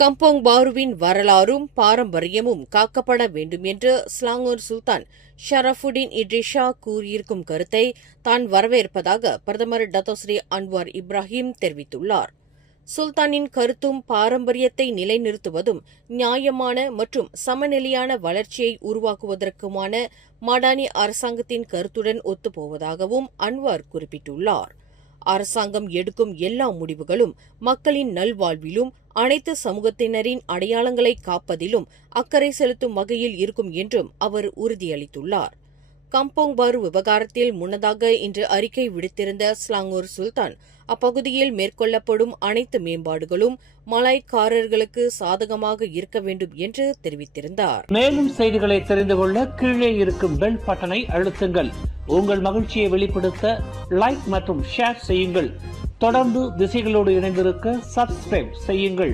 கம்போங் பாருவின் வரலாறும் பாரம்பரியமும் காக்கப்பட வேண்டும் என்று ஸ்லாங்கூர் சுல்தான் ஷரஃபுடின் இட்ரிஷா கூறியிருக்கும் கருத்தை தான் வரவேற்பதாக பிரதமர் டத்தோஸ்ரீ அன்வார் இப்ராஹிம் தெரிவித்துள்ளார். சுல்தானின் கருத்தும் பாரம்பரியத்தை நிலைநிறுத்துவதும் நியாயமான மற்றும் சமநிலையான வளர்ச்சியை உருவாக்குவதற்குமான மடானி அரசாங்கத்தின் கருத்துடன் ஒத்துப்போவதாகவும் அன்வார் குறிப்பிட்டுள்ளார். அரசாங்கம் எடுக்கும் எல்லா முடிவுகளும் மக்களின் நல்வாழ்விலும் அனைத்து சமூகத்தினரின் அடையாளங்களை காப்பதிலும் அக்கறை செலுத்தும் வகையில் இருக்கும் என்றும் அவர் உறுதியளித்துள்ளார். கம்போங் பாரு விவகாரத்தில் முன்னதாக இன்று அறிக்கை விடுத்திருந்த ஸ்லாங்கூர் சுல்தான் அப்பகுதியில் மேற்கொள்ளப்படும் அனைத்து மேம்பாடுகளும் மலாய்க்காரர்களுக்கு சாதகமாக இருக்க வேண்டும் என்று தெரிவித்திருந்தார். மேலும் செய்திகளை தெரிந்து கொள்ள கீழே இருக்கும் பெல் பட்டனை அழுத்துங்கள். உங்கள் மகிழ்ச்சியை வெளிப்படுத்த லைக் மற்றும் ஷேர் செய்யுங்கள். தொடர்ந்து திசைகளோடு இணைந்திருக்க சப்ஸ்கிரைப் செய்யுங்கள்.